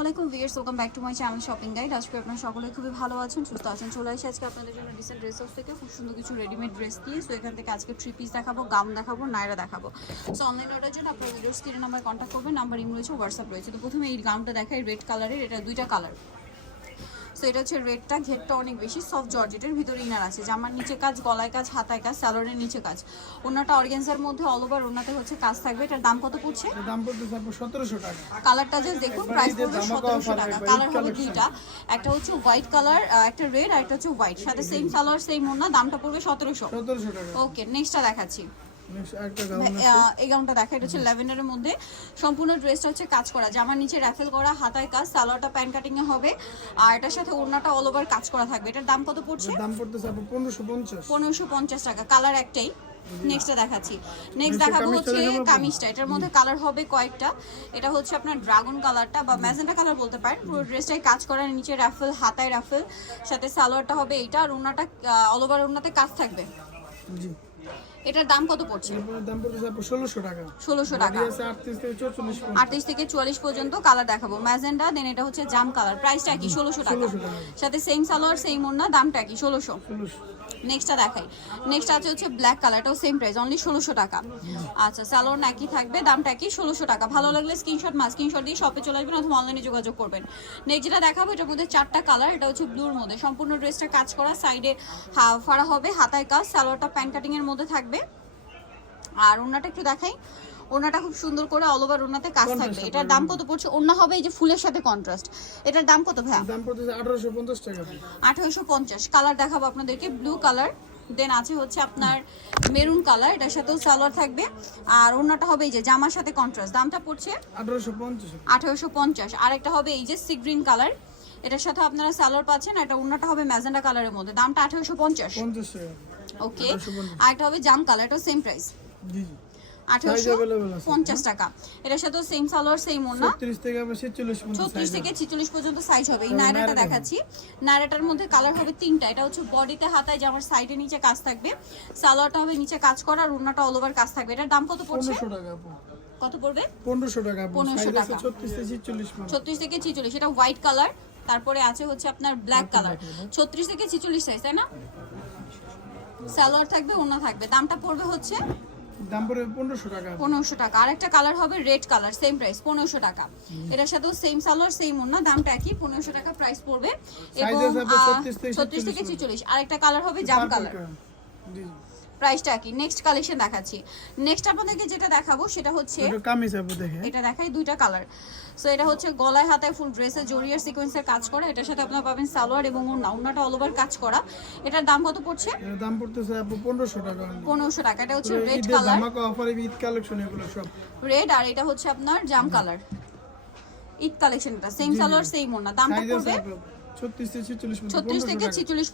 আলাইকুম viewers welcome back to my channel shopping guide আজকে আপনারা সকলে খুবই ভালো আছেন, সুস্থ আছেন। চলে আসি আজকে আপনাদের জন্য রিসেন্ট ড্রেস হাউস থেকে। খুব সুন্দর কিছু রেডিমেড ড্রেস দিয়ে। সো এখান থেকে আজকে থ্রি পিস দেখাবো গাউন দেখাবো নায়রা দেখাবো। সো অনলাইন অর্ডার জন্য আপনার ভিডিও স্ক্রিনে নাম্বার কন্ট্যাক্ট করবেন নাম্বার ইম রয়েছে হোয়াটসঅ্যাপ রয়েছে। তো প্রথমে এই গাউনটা দেখাই রেড কালারের এটা দুইটা কালার সো এটা হচ্ছে রেডটা ঘেরটা অনেক বেশি। সফট জর্জেটের ভিতরে ইনার আছে। জামার নিচে কাজ গলায় কাজ হাতায় কাজ স্যালোরের নিচে কাজ। ওনাটা অর্গেন্সার মধ্যে অল ওভার ওনাতে হচ্ছে কাজ থাকবে। এটার দাম কত পড়ছে? দাম সতেরোশো টাকা। কালারটা জাস্ট দেখুন প্রাইস পড়বে সতেরোশো টাকা। কালার হবে দুইটা। একটা হচ্ছে হোয়াইট কালার একটা রেড আর একটা হচ্ছে হোয়াইট সাথে সেম কালার সেম ওনা দামটা পড়বে সতেরোশো। সতেরোশো টাকা। ওকে নেক্সটটা দেখাচ্ছি। এই গাউনটা দেখা এটা হচ্ছে ল্যাভেন্ডারের মধ্যে। সম্পূর্ণ ড্রেসটা হচ্ছে কাজ করা। জামার নিচে র্যাফেল করা হাতায় কাজ সালোয়ারটা প্যান্ট কাটিং এ হবে। আর এটার সাথে ওড়নাটা অল ওভার কাজ করা থাকবে। এটার দাম কত পড়ছে? দাম পড়তেছে পনেরোশো পঞ্চাশ। টাকা। কালার একটাই। নেক্সটটা দেখাচ্ছি। নেক্সট দেখাবো হচ্ছে কামিজটা। এটার মধ্যে কালার হবে কয়েকটা। এটা হচ্ছে আপনার ড্রাগন কালারটা বা ম্যাজেন্টা কালার বলতে পারেন। পুরো ড্রেসটাই কাজ করা নিচে রাফেল হাতায় রাফেল সাথে সালোয়ারটা হবে এইটা। আর ওনাটা অল ওভার ওনাতে কাজ থাকবে। জি। এটার দাম কত পড়ছে? দাম আপনার ষোলোশো টাকা। 1600 টাকা। আটত্রিশ থেকে চৌচল্লিশ পর্যন্ত। কালার দেখাবো। ম্যাজেন্ডা দেন এটা হচ্ছে জাম কালার প্রাইসটা কি? ষোলোশো টাকা। 1600 টাকা। সাথে সেম সালোয়ার সেম ওড়না দামটা কি? ষোলোশো। ষোলোশো। নেক্সটটা দেখাই। নেক্সট আছে হচ্ছে ব্ল্যাক কালারটাও সেম প্রাইস অনলি ষোলোশো টাকা। আচ্ছা স্যালোর একই থাকবে, দামটা কি ষোলোশো টাকা। ভালো লাগলে স্ক্রিনশট মা স্ক্রিনশট দিয়ে শপে চলে আসবেন অথবা অনলাইনে যোগাযোগ করবেন। নেক্সট যেটা দেখাবো, এটার মধ্যে চারটা কালার এটা হচ্ছে ব্লুর মধ্যে। সম্পূর্ণ ড্রেসটা কাজ করা সাইডে ফাড়া হবে, হাতায় কাজ সালোয়ারটা প্যান্ট কাটিংয়ের মধ্যে থাকবে। আর ওনাটা একটু দেখাই। ওনাটা খুব সুন্দর করে অল ওভার ওনাতে কাজ থাকবে। এটার দাম কত পড়ছে? ওনা হবে এই যে ফুলের সাথে কন্ট্রাস্ট এটার দাম কত ভাইয়া? দাম আঠারোশো পঞ্চাশ টাকা আঠারোশো পঞ্চাশ। কালার দেখাবো আপনাদেরকে। ব্লু কালার দেন আছে হচ্ছে আপনার মেরুন কালার এটার সাথেও সালোয়ার থাকবে। আর ওনাটা হবে এই যে জামার সাথে কন্ট্রাস্ট দামটা পড়ছে? আঠারোশো পঞ্চাশ। আঠারোশো পঞ্চাশ। আর একটা হবে এই যে সি গ্রিন কালার এটার সাথে আপনারা সালোয়ার পাচ্ছেন। এটা ওনাটা হবে ম্যাজেন্ডা কালারের মধ্যে। দামটা আঠারোশো পঞ্চাশ। পঞ্চাশ টাকা। ওকে আর একটা হবে জাম কালার এটা সেম প্রাইস জি জি। আঠারোশো। পঞ্চাশ টাকা। এটার সাথেও সেম সালোয়ার সেম ওনা ছত্রিশ থেকে ছেচল্লিশ পর্যন্ত সাইজ হবে। এই নায়রাটা দেখাচ্ছি। নায়রাটার মধ্যে কালার হবে তিনটা। এটা হচ্ছে বডিতে হাতায় জামার সাইডে নিচে কাজ থাকবে সালোয়ারটা হবে নিচে কাজ করা আর ওড়নাটা অল ওভার কাজ থাকবে। এটার দাম কত পড়ছে? পনেরোশো টাকা কত পড়বে? পনেরোশো টাকা 1500 টাকা। ছত্রিশ থেকে ছেচল্লিশ এটা হোয়াইট কালার তারপরে আছে হচ্ছে আপনার ব্ল্যাক কালার ছত্রিশ থেকে ছিচল্লিশ সাইজ তাই না? সালোয়ার থাকবে ওড়না থাকবে। দামটা পড়বে হচ্ছে দাম পড়বে পনেরোশো টাকা। আপু। পনেরোশো টাকা। আরেকটা কালার হবে রেড কালার সেম প্রাইস পনেরোশো টাকা। এটার সাথেও সেম সালোয়ার সেম ওন্না দামটা একই পনেরোশো টাকা প্রাইস পড়বে। এবং Size আছে আহ, 36 থেকে ছত্রিশ থেকে 46 ছিচল্লিশ। আরেকটা কালার হবে জাম কালার। জি। প্রাইসটা কি নেক্সট কালেকশন দেখাচ্ছি। নেক্সট আপনাদেরকে যেটা দেখাবো সেটা হচ্ছে এটা কামিজ আপু দেখে। এটা দেখাই দুইটা কালার সো এটা হচ্ছে গলায় হাতায় ফুল ড্রেসে জরিয়ার সিকোয়েন্সের কাজ করা। এটার সাথে আপনারা পাবেন সালোয়ার এবং ওড়না ওড়নাটা অল ওভার কাজ করা। এটার দাম কত পড়ছে? এর দাম পড়তেছে আপু পনেরোশো টাকা। only। পনেরোশো টাকা। এটা হচ্ছে রেড কালার ধামাকা অফারে ঈদ কালেকশন এগুলো সব। রেড আর এটা হচ্ছে আপনার জাম কালার ঈদ কালেকশন এটা। সেম সালোয়ার সেম ওড়না। দামটা পড়বে ছত্রিশ থেকে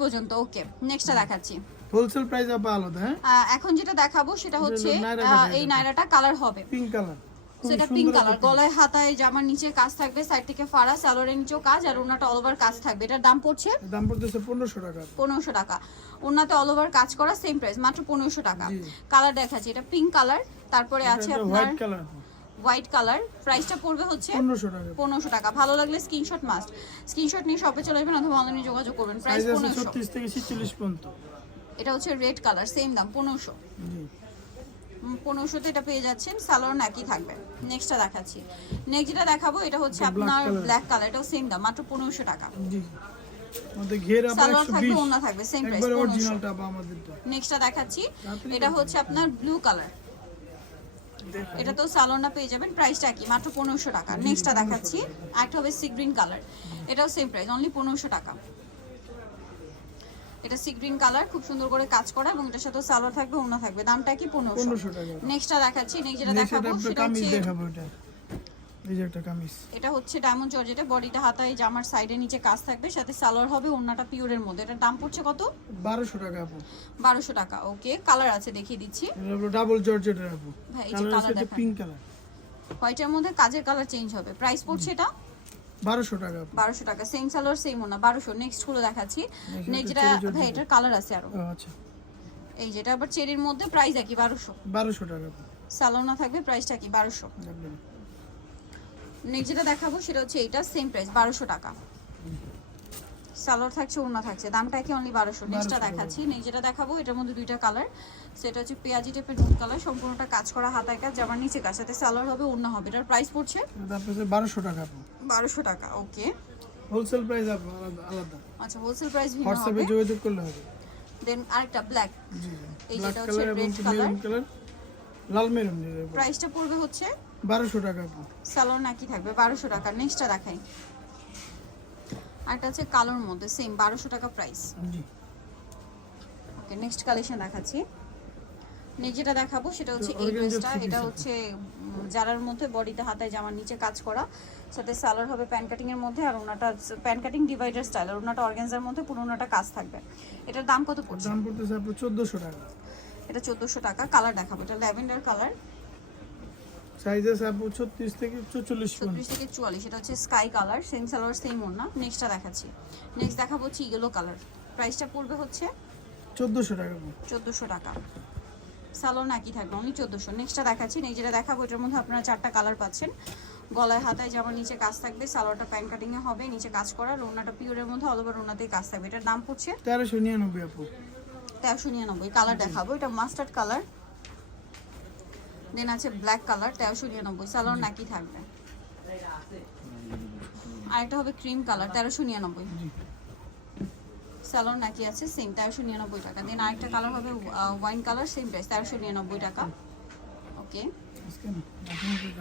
পর্যন্ত ওকে নেক্সটটা দেখাচ্ছি। হোলসেল প্রাইস আপু আলাদা হ্যাঁ? এখন যেটা দেখাবো সেটা হচ্ছে এই নায়রাটা কালার হবে। পিঙ্ক কালার সেটা পিঙ্ক কালার গলায় হাতায় জামার নিচে কাজ থাকবে সাইড থেকে ফাড়া সালোয়ারের নিচেও কাজ আর ওনাটা অল ওভার কাজ থাকবে। এটার দাম পড়ছে দাম পড়তেছে পনেরোশো টাকা। পনেরোশো টাকা। ওনাতে অল ওভার কাজ করা সেম প্রাইস মাত্র টাকা। কালার দেখাচ্ছি এটা পিঙ্ক কালার তারপরে আছে আপনার হোয়াইট কালার হোয়াইট কালার। প্রাইসটা পড়বে হচ্ছে পনেরোশো টাকা। ভালো লাগলে স্ক্রিনশট মাস্ট। স্ক্রিনশট নিয়ে শপে চলে যাবেন অথবা অনলাইনে যোগাযোগ করবেন। প্রাইস পনেরোশো। থেকে ছেচল্লিশ পর্যন্ত। এটা হচ্ছে রেড কালার সেম দাম পনেরোশো। পনেরোশোতে এটা পেয়ে যাচ্ছেন। সালোয়ার একই থাকবে। নেক্সটটা দেখাচ্ছি। নেক্সট যেটা দেখাবো এটা হচ্ছে আপনার ব্ল্যাক কালার এটাও সেম দাম মাত্র পনেরোশো টাকা। সালোয়ার থাকবে থাকবে সেম প্রাইস নেক্সটটা দেখাচ্ছি। এটা হচ্ছে আপনার ব্লু কালার এটা তো সালোনা পেয়ে যাবেন প্রাইসটা কি মাত্র পনেরোশো টাকা। নেক্সটটা দেখাচ্ছি একটা হবে সি গ্রিন কালার এটাও সেম প্রাইস অনলি পনেরোশো টাকা। এটা সি গ্রিন কালার খুব সুন্দর করে কাজ করা এবং এটার সাথে সালোয়ার থাকবে ওনা থাকবে দামটা কি পনেরোশো। নেক্সটটা দেখাচ্ছি নেক্সট যেটা দেখাবো সেটা হচ্ছে এই যে একটা কামিজ। এটা হচ্ছে ডায়মন্ড জর্জেটে বডিটা হাতায় জামার সাইডে নিচে কাজ থাকবে সাথে সালোয়ার হবে ওড়নাটা পিওরের মধ্যে। এটার দাম পড়ছে কত? বারোশো টাকা আপু। বারোশো টাকা ওকে কালার আছে দেখিয়ে দিচ্ছি। ডাবল জর্জেটের আপু। ভাই, এই যে কালার আছে পিঙ্ক কালার হোয়াইটের মধ্যে কাজের কালার চেঞ্জ হবে। প্রাইস পড়ছে এটা? বারোশো টাকা আপু। বারোশো টাকা সেম সালোয়ার সেম ওনা বারোশো নেক্সটগুলো দেখাচ্ছি। Next নেক্সট হচ্ছে যেটা ভাই এটার কালার আছে আরও। আচ্ছা। এই যেটা আবার চেরির মধ্যে প্রাইস একই বারোশো। বারোশো টাকা আপু। সালোনা থাকবে প্রাইসটা কি? বারোশো। দেখবেন। নেক্সট যেটা দেখাবো সেটা হচ্ছে এইটা সেম প্রাইস বারোশো টাকা। সালোয়ার থাকছে ওড়না থাকছে। দামটা কি অনলি বারোশো। নেক্সটটা দেখাচ্ছি। নেক্সট যেটা দেখাবো এটার মধ্যে দুইটা কালার সেটা হচ্ছে পেঁয়াজি টাইপের নুট কালার সম্পূর্ণটা কাজ করা হাতায় কাজ জামার নিচে কাজ। সাথে সালোয়ার হবে ওড়না হবে। এটার প্রাইস পড়ছে? বারোশো টাকা বারোশো টাকা ওকে হোলসেল প্রাইস আলাদা আচ্ছা হোলসেল প্রাইস ভিন্ন হোয়াটসঅ্যাপে হবে। যোগাযোগ করলে হবে। দেন আরেকটা ব্ল্যাক এই যেটা হচ্ছে। মেরুন কালার লাল মেরুন প্রাইসটা পড়বে হচ্ছে বারোশো টাকা সালোয়ার নাকি থাকবে? বারোশো টাকা। নেক্সটটা দেখাই। আরেকটা হচ্ছে কালোর মধ্যে সেম বারোশো টাকা প্রাইস জি। ওকে নেক্সট কালেকশন দেখাচ্ছি। যেটা দেখাবো সেটা হচ্ছে এই ড্রেসটা এটা হচ্ছে জারার মধ্যে বডিতে হাতায় জামার নিচে কাজ করা সাথে সালোয়ার হবে প্যান কাটিং এর মধ্যে আর ওনাটা প্যান কাটিং ডিভাইডার স্টাইল আর ওনাটা অর্গানজার মধ্যে পুরোনোটা কাজ থাকবে। এটার দাম কত পড়ছে? দাম পড়তেছে আপনার চোদ্দোশো টাকা। এটা চোদ্দোশো টাকা। কালার দেখাবো। এটা ল্যাভেন্ডার কালার সাইজ আছে আপু ছত্রিশ থেকে চল্লিশ ছত্রিশ থেকে চুয়াল্লিশ এটা হচ্ছে sky colour same salwar same ওড়না নেক্সটটা দেখাচ্ছি। নেক্সট দেখাবো হচ্ছে ইয়েলো কালার প্রাইসটা পড়বে হচ্ছে চোদ্দোশো টাকা আপু চোদ্দোশো টাকা। সালোয়ার নাকি থাকবে অনলি চোদ্দোশো। নেক্সটটা দেখাচ্ছি নেক্সট যেটা দেখাবো এটার মধ্যে আপনারা চারটা কালার পাচ্ছেন। গলায় হাতায় যেমন নিচে কাজ থাকবে সালোয়ারটা প্যান্ট কাটিংয়ে হবে নিচে কাজ করা রোনাটা পিওরের মধ্যে অল ওভার রোনাতেই কাজ থাকবে। এটার দাম পড়ছে তেরোশো নিরানব্বই আপু। তেরোশো নিরানব্বই। কালার দেখাবো এটা মাস্টার্ড কালার দেন আছে ব্ল্যাক কালার তেরোশো নিরানব্বই। সালোয়ার নাকি থাকবে। আরেকটা হবে ক্রিম কালার তেরোশো নিরানব্বই। স্যালন নাকি আছে সেম তেরোশো নিরানব্বই টাকা। দেন আরেকটা কালার হবে ওয়াইন কালার সেম প্রাইস তেরোশো নিরানব্বই টাকা। ওকে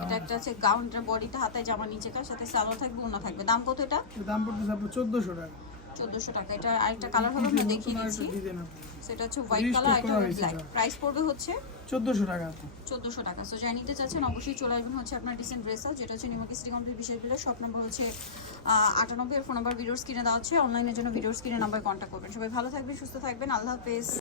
এটা একটা আছে গাউন এটা বডিতে হাতায় জামা নিচে কাজ সাথে স্যালোয়ার থাকবে ওনা থাকবে। দাম কত এটা? দাম পড়তেছে আপনার চোদ্দোশো টাকা। চোদ্দোশো টাকা। এটা আরেকটা কালার হবে আমরা দেখিয়ে দিচ্ছি। সেটা হচ্ছে হোয়াইট কালার এটা করা হবে হয়েছে ব্ল্যাক প্রাইস পড়বে হচ্ছে চোদ্দোশো টাকা আপু চোদ্দোশো টাকা। সো যারা নিতে চাচ্ছেন, অবশ্যই চলে আসবেন হচ্ছে আপনার ডিসেন্ট ড্রেস যেটা হচ্ছে নিমকি সিটি কমপ্লিট বিশেষ বিলো শপ নম্বর হচ্ছে আটানব্বই ফোন নাম্বার ভিডিওর স্ক্রিনে দেওয়া হচ্ছে অনলাইনের জন্য ভিডিওর স্ক্রিনে নাম্বার কন্ট্যাক্ট করবেন। সবাই ভালো থাকবেন, সুস্থ থাকবেন। আল্লাহ হাফেজ।